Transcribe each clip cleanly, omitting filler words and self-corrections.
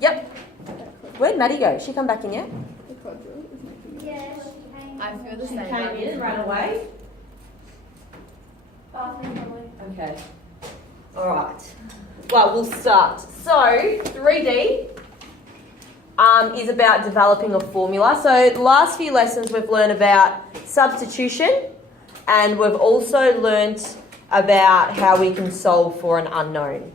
Yep. Where'd Maddie go? She come back in yet? Yeah, I feel the She same. came in and ran away. bathroom probably. Okay. All right. Well, we'll start. So 3D is about developing a formula. So the last few lessons we've learned about substitution, and we've also learnt about how we can solve for an unknown.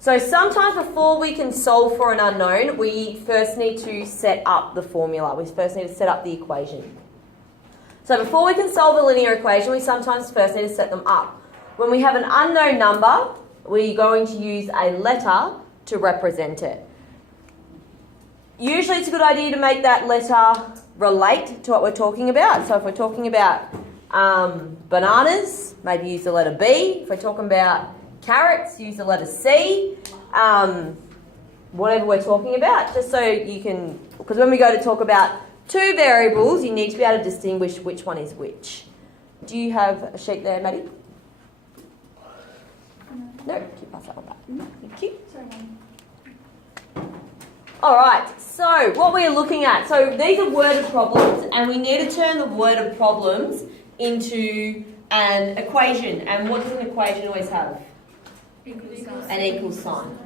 So sometimes before we can solve for an unknown, we first need to set up the formula. We first need to set up the equation. So before we can solve a linear equation, we sometimes first need to set them up. When we have an unknown number, we're going to use a letter to represent it. Usually it's a good idea to make that letter relate to what we're talking about. So if we're talking about bananas, maybe use the letter B. If we're talking about carrots, use the letter C. Whatever we're talking about, just so you can, because when we go to talk about two variables, you need to be able to distinguish which one is which. Do you have a sheet there, Maddie? No, keep pass that one back. Thank you. Sorry, Mum. All right, so what we're looking at, so these are worded problems, and we need to turn the worded problems into an equation. And what does an equation always have? An equal sign.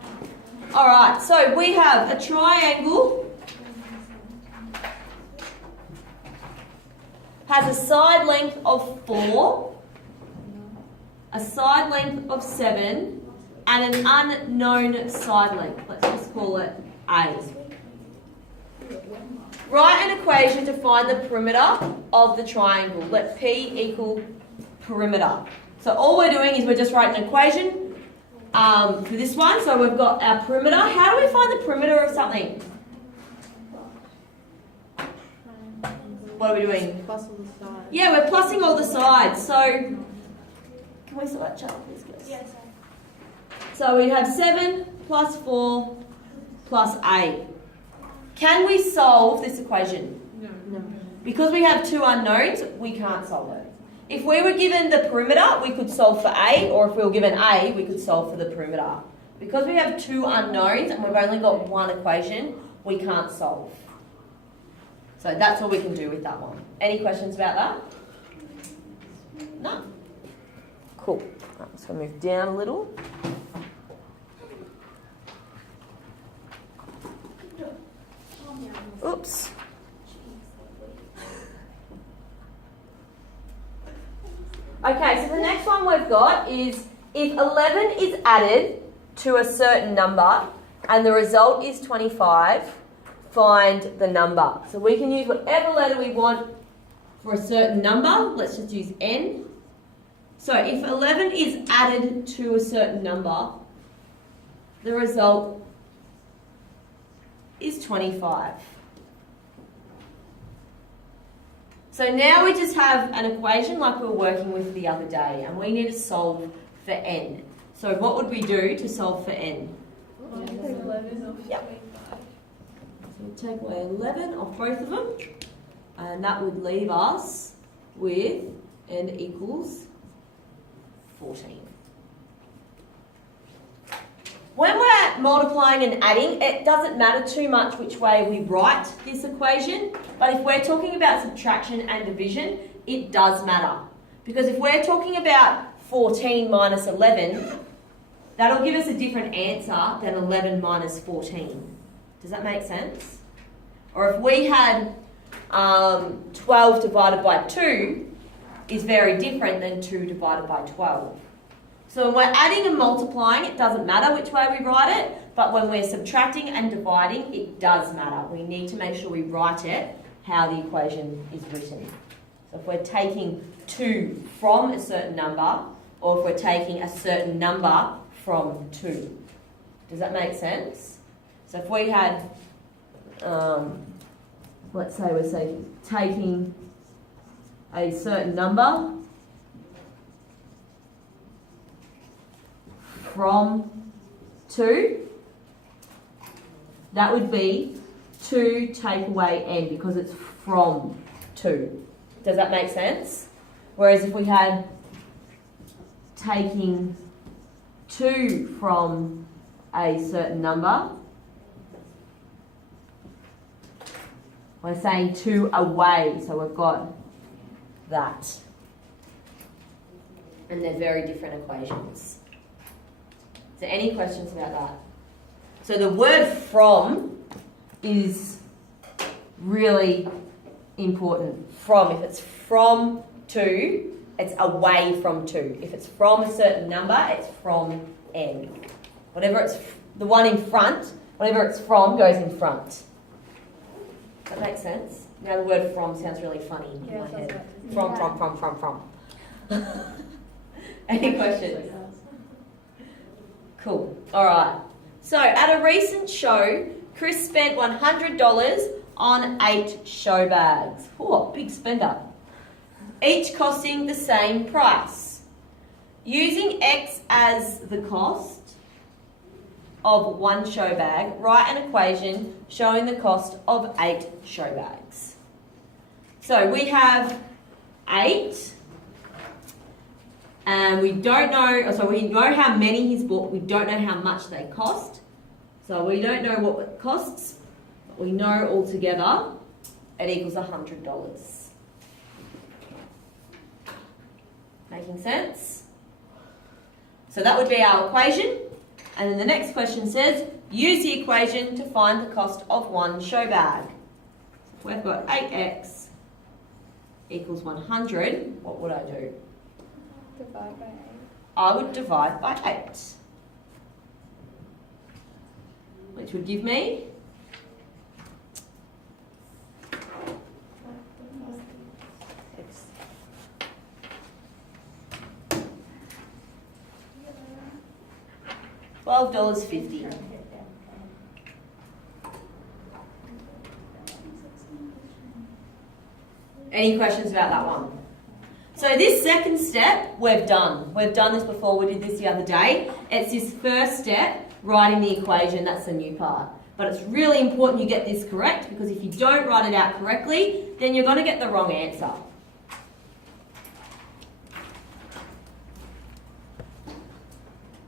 All right, so we have a triangle has a side length of 4, a side length of 7, and an unknown side length. Let's just call it A. Write an equation to find the perimeter of the triangle. Let P equal perimeter. So all we're doing is we're just writing an equation for this one. So we've got our perimeter. How do we find the perimeter of something? What are we doing? Plus all the sides. Yeah, we're plussing all the sides. So can we select chart, please, guys? Yes. So we have 7 plus 4 plus 8. Can we solve this equation? No. Because we have two unknowns, we can't solve it. If we were given the perimeter, we could solve for A, or if we were given A, we could solve for the perimeter. Because we have two unknowns and we've only got one equation, we can't solve. So that's all we can do with that one. Any questions about that? No? Cool. I'm just going to move down a little. Oops. Okay, so the next one we've got is if 11 is added to a certain number and the result is 25, find the number. So we can use whatever letter we want for a certain number. Let's just use N. So if 11 is added to a certain number, the result is 25. So now we just have an equation like we were working with the other day, and we need to solve for N. So what would we do to solve for N? Yep. So we take away 11 off both of them, and that would leave us with N equals 14. When we're multiplying and adding, it doesn't matter too much which way we write this equation, but if we're talking about subtraction and division, it does matter. Because if we're talking about 14 minus 11, that'll give us a different answer than 11 minus 14. Does that make sense? Or if we had 12 divided by 2 is very different than 2 divided by 12. So when we're adding and multiplying, it doesn't matter which way we write it, but when we're subtracting and dividing, it does matter. We need to make sure we write it how the equation is written. So if we're taking 2 from a certain number, or if we're taking a certain number from 2. Does that make sense? So if we had, let's say we're taking a certain number from 2, that would be 2 take away N because it's from 2. Does that make sense? Whereas if we had taking 2 from a certain number, We're saying 2 away, so we've got that. And they're very different equations. Is there any questions about that? So the word from is really important. From, if it's from to, it's away from to. If it's from a certain number, it's from n. Whatever it's, the one in front, whatever it's from goes in front. Does that make sense? Now the word from sounds really funny in my head. From. Any questions? Cool. Alright. So at a recent show, Chris spent $100 on 8 show bags. Oh, big spender. Each costing the same price. Using X as the cost of 1 show bag, write an equation showing the cost of 8 show bags. So we have 8, and we don't know, so we know how many he's bought, we don't know how much they cost. So we don't know what it costs, but we know altogether it equals $100. Making sense? So that would be our equation. And then the next question says, use the equation to find the cost of 1 show bag. So if we've got 8x equals 100, what would I do? Divide by 8. I would divide by 8. Which would give me $12.50. Any questions about that one? So this second step, we've done. We've done this before, we did this the other day. It's this first step, writing the equation, that's the new part. But it's really important you get this correct, because if you don't write it out correctly, then you're going to get the wrong answer.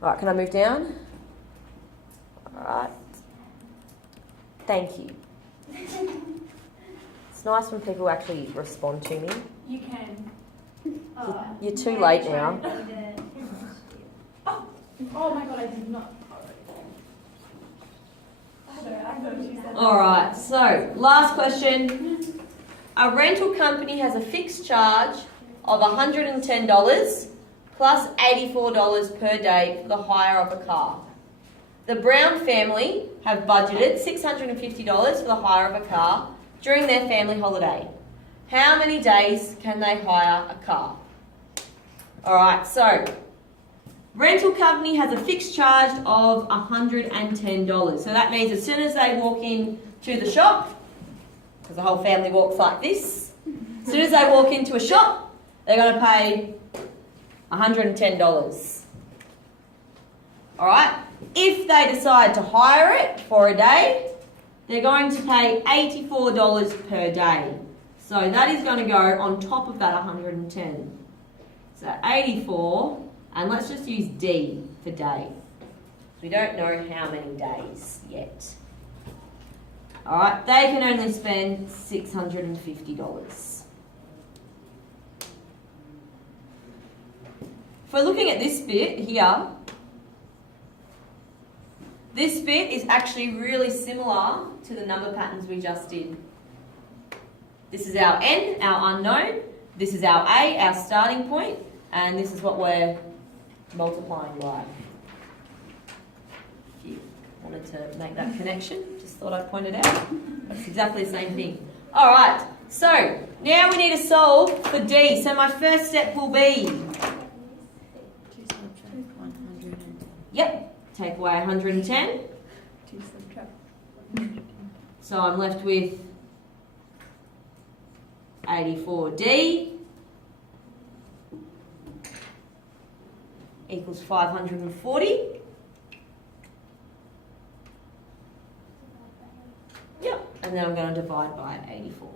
Right, can I move down? Alright. Thank you. It's nice when people actually respond to me. You can. You're too late now. Oh my god, I did not. Alright, so last question. A rental company has a fixed charge of $110 plus $84 per day for the hire of a car. The Brown family have budgeted $650 for the hire of a car during their family holiday. How many days can they hire a car? Alright, so rental company has a fixed charge of $110. So that means as soon as they walk in to the shop, because the whole family walks like this, as soon as they walk into a shop, they're going to pay $110. Alright, if they decide to hire it for a day, they're going to pay $84 per day. So that is going to go on top of that 110. So 84, and let's just use D for day. We don't know how many days yet. Alright, they can only spend $650. If we're looking at this bit here, this bit is actually really similar to the number patterns we just did. This is our N, our unknown. This is our A, our starting point. And this is what we're multiplying by. If you wanted to make that connection, just thought I'd point it out. It's exactly the same thing. All right, so now we need to solve for D. So my first step will be, yep, take away 110. So I'm left with 84D equals 540. Yep, and then I'm going to divide by 84.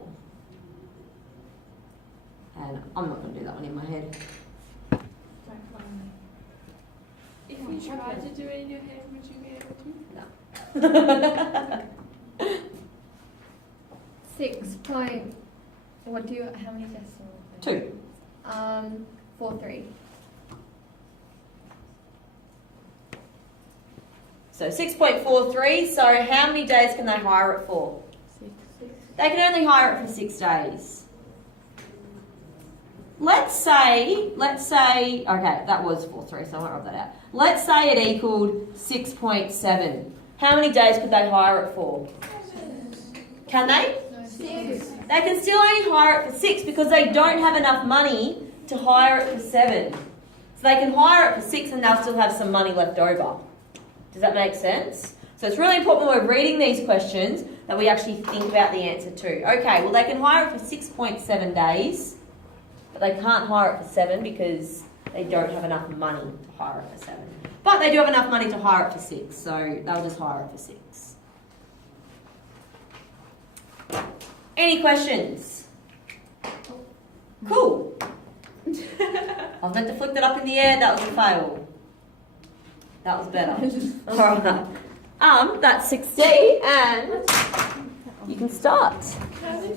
And I'm not going to do that one in my head. If you tried to do it in your head, would you be able to? No. What do you? How many decimals? 2. 4-3. So 6.43. So how many days can they hire it for? 6. They can only hire it for 6 days. Let's say, okay, that was 4.3, so I won't rub that out. Let's say it equaled 6.7. How many days could they hire it for? Can they? 6. They can still only hire it for 6 because they don't have enough money to hire it for 7. So they can hire it for 6 and they'll still have some money left over. Does that make sense? So it's really important when we're reading these questions that we actually think about the answer too. Okay, well they can hire it for 6.7 days, but they can't hire it for 7 because they don't have enough money to hire it for 7. But they do have enough money to hire it for 6, so they'll just hire it for 6. Any questions? Cool. I was meant to flick that up in the air, that was a fail. That was better. Alright. That's 16 and you can start. Can I do